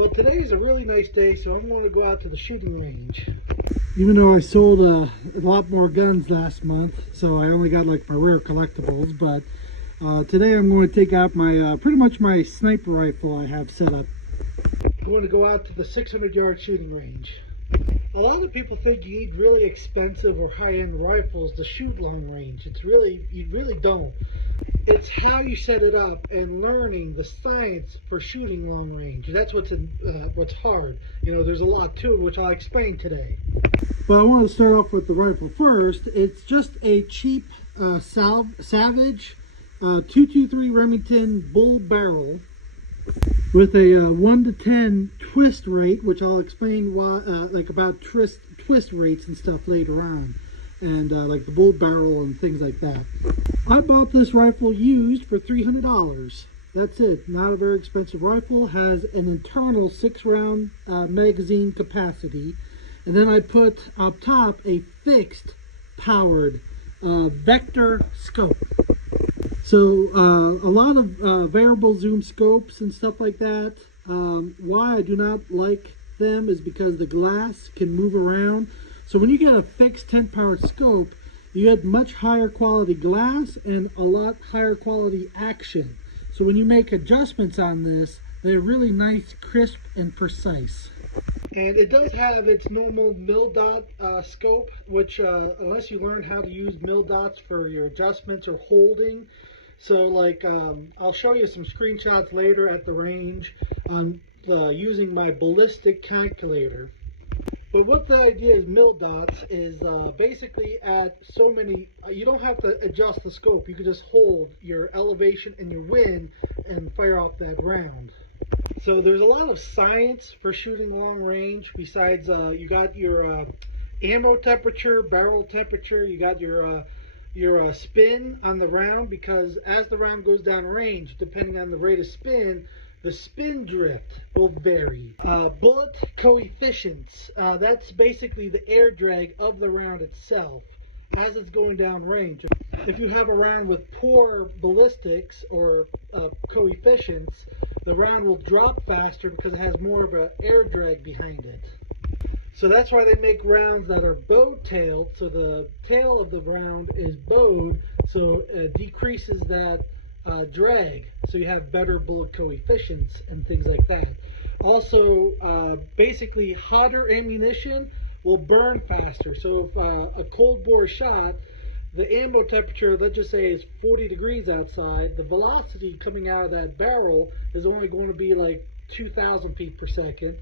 Well, today is a really nice day, so I'm going to go out to the shooting range. Even though I sold a lot more guns last month, so I only got like my rare collectibles, but today I'm going to take out my pretty much my sniper rifle I have set up. I'm going to go out to the 600-yard shooting range. A lot of people think you need really expensive or high-end rifles to shoot long range. You really don't. It's how you set it up and learning the science for shooting long range. That's what's hard. You know, there's a lot to it, which I'll explain today. But I want to start off with the rifle first. It's just a cheap Savage 223 Remington bull barrel with a 1 to 10 twist rate, which I'll explain why, about twist rates and stuff later on, and like the bull barrel and things like that. I bought this rifle used for $300. That's it. Not a very expensive rifle. Has an internal 6-round magazine capacity, and then I put up top a fixed powered Vector scope. So a lot of variable zoom scopes and stuff like that. Why I do not like them is because the glass can move around. So when you get a fixed 10 powered scope, you get much higher quality glass and a lot higher quality action. So when you make adjustments on this, they're really nice, crisp, and precise. And it does have its normal mil dot scope, which unless you learn how to use mil dots for your adjustments or holding. So like I'll show you some screenshots later at the range on using my ballistic calculator. But what the idea is, mil dots is basically at so many, you don't have to adjust the scope. You can just hold your elevation and your wind and fire off that round. So there's a lot of science for shooting long range. Besides, you got your ammo temperature, barrel temperature, you got your spin on the round, because as the round goes down range, depending on the rate of spin, the spin drift will vary. Bullet coefficients, that's basically the air drag of the round itself as it's going down range. If you have a round with poor ballistics or coefficients, the round will drop faster because it has more of an air drag behind it. So that's why they make rounds that are bow-tailed, so the tail of the round is bowed, so it decreases that drag, so you have better bullet coefficients and things like that. Also, basically hotter ammunition will burn faster. So if a cold bore shot, the ammo temperature, let's just say, is 40 degrees outside, the velocity coming out of that barrel is only going to be like 2,000 feet per second.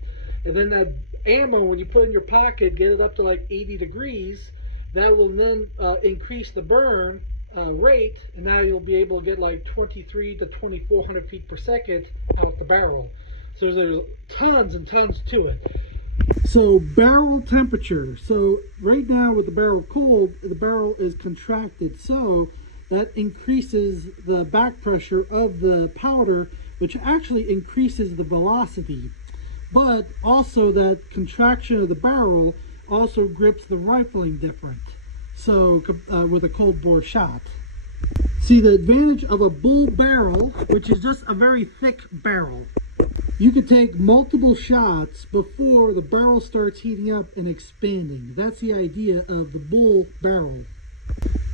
And then that ammo, when you put it in your pocket, get it up to like 80 degrees, that will then increase the burn rate, and now you'll be able to get like 23 to 2,400 feet per second out the barrel. So there's tons and tons to it. So barrel temperature. So right now with the barrel cold, the barrel is contracted, so that increases the back pressure of the powder, which actually increases the velocity. But also that contraction of the barrel also grips the rifling different. So with a cold bore shot. See, the advantage of a bull barrel, which is just a very thick barrel, you can take multiple shots before the barrel starts heating up and expanding. That's the idea of the bull barrel.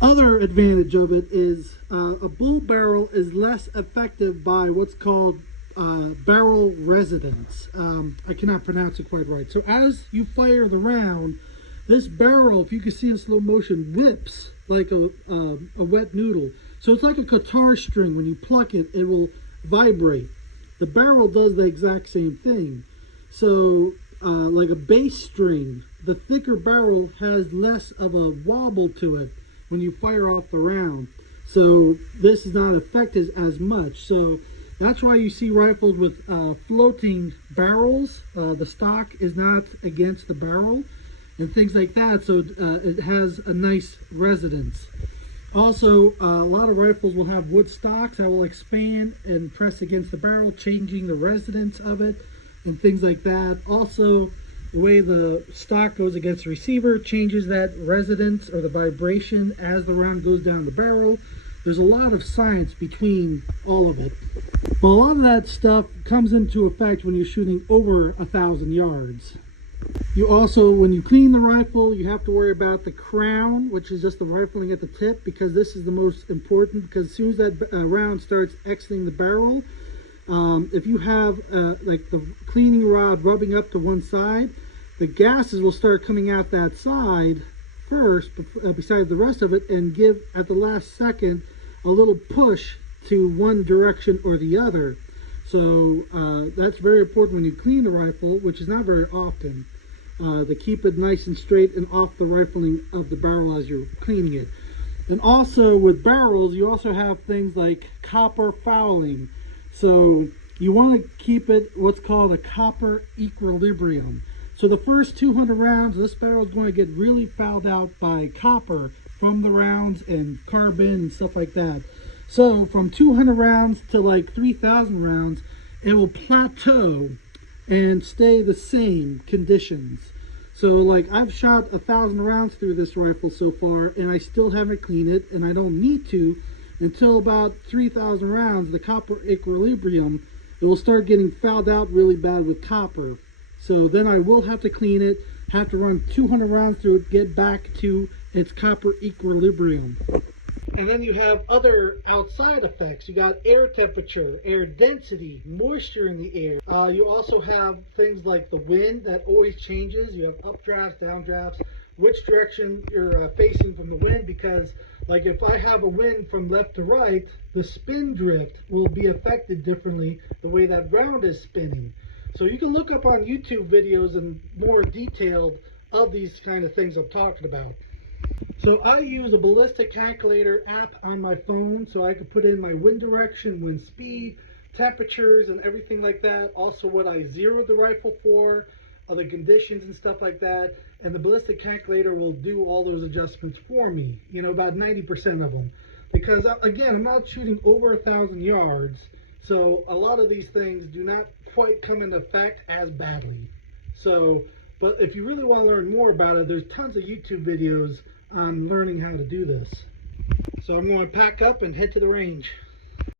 Other advantage of it is a bull barrel is less effective by what's called barrel resonance. I cannot pronounce it quite right. So as you fire the round, this barrel, if you can see in slow motion, whips like a wet noodle. So it's like a guitar string. When you pluck it, it will vibrate. The barrel does the exact same thing. So like a bass string, the thicker barrel has less of a wobble to it when you fire off the round. So this is not affected as much. So that's why you see rifles with floating barrels. The stock is not against the barrel and things like that, so it has a nice resonance. Also, a lot of rifles will have wood stocks that will expand and press against the barrel, changing the resonance of it and things like that. Also, the way the stock goes against the receiver changes that resonance or the vibration as the round goes down the barrel. there's a lot of science between all of it. But a lot of that stuff comes into effect when you're shooting over 1,000 yards. You also, when you clean the rifle, you have to worry about the crown, which is just the rifling at the tip, because this is the most important, because as soon as that round starts exiting the barrel, if you have like the cleaning rod rubbing up to one side, the gases will start coming out that side first, besides the rest of it, and give at the last second a little push to one direction or the other. So that's very important when you clean the rifle, which is not very often, to keep it nice and straight and off the rifling of the barrel as you're cleaning it. And also with barrels, you also have things like copper fouling. So you want to keep it what's called a copper equilibrium. So the first 200 rounds, this barrel is going to get really fouled out by copper from the rounds and carbon and stuff like that. So from 200 rounds to like 3,000 rounds, it will plateau and stay the same conditions. So like I've shot 1,000 rounds through this rifle so far, and I still haven't cleaned it, and I don't need to until about 3,000 rounds. The copper equilibrium, it will start getting fouled out really bad with copper. So then I will have to clean it, have to run 200 rounds through it, get back to its copper equilibrium. And then you have other outside effects. You got air temperature, air density, moisture in the air. You also have things like the wind that always changes. You have updrafts, downdrafts, which direction you're facing from the wind, because like if I have a wind from left to right, the spin drift will be affected differently the way that round is spinning. So you can look up on YouTube videos and more detailed of these kind of things I'm talking about. So I use a ballistic calculator app on my phone, so I can put in my wind direction, wind speed, temperatures, and everything like that. Also what I zeroed the rifle for, the conditions and stuff like that. And the ballistic calculator will do all those adjustments for me, you know, about 90% of them. Because again, I'm not shooting over 1,000 yards, so a lot of these things do not quite come into effect as badly. So, but if you really want to learn more about it, there's tons of YouTube videos on learning how to do this. So I'm going to pack up and head to the range.